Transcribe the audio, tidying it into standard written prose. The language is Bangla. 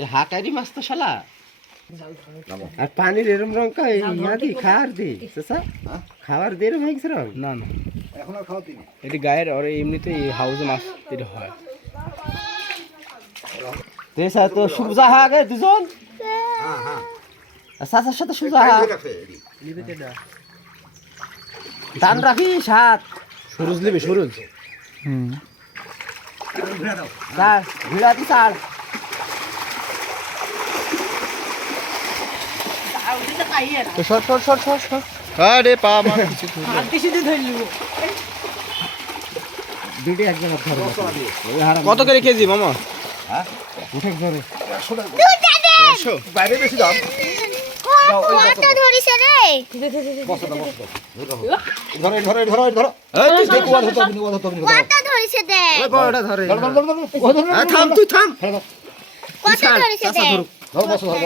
এ হাকারি মাছ তো শালা আর পানির এরম রং কা ইয়া দি খাওয়ার দি চাচা খাওয়ার দি এরম হয়ে গেছে রং না না এখন আর খাওয়াতে নেই। এটি গায়ের আর এমনিতে হাউসে মাছ এটা হয়। তেসা তো সুজা হয়ে গে দুজন হ্যাঁ হ্যাঁ আর চাচার সাথে সুজা হা টান রাখি সাত সরুজ নেবে সরুজ। চার ভিড়াতি চার short short short short short. আরে পা আমার দুটি একজন ধরে কত করে কেজি মামা? উঠে ধরে বাইরে বেশি দাম। কত ধরিছে রে ধরো ধরো ধরো ধরো এই দেখো ওয়াদ হতো আপনি ওয়াদ হতো আপনি কত ধরিছে দে ওই বড়টা ধরে ধরো ধরো ধরো থাম তুই থাম কত ধরিছে দে ধরো বসো ধরো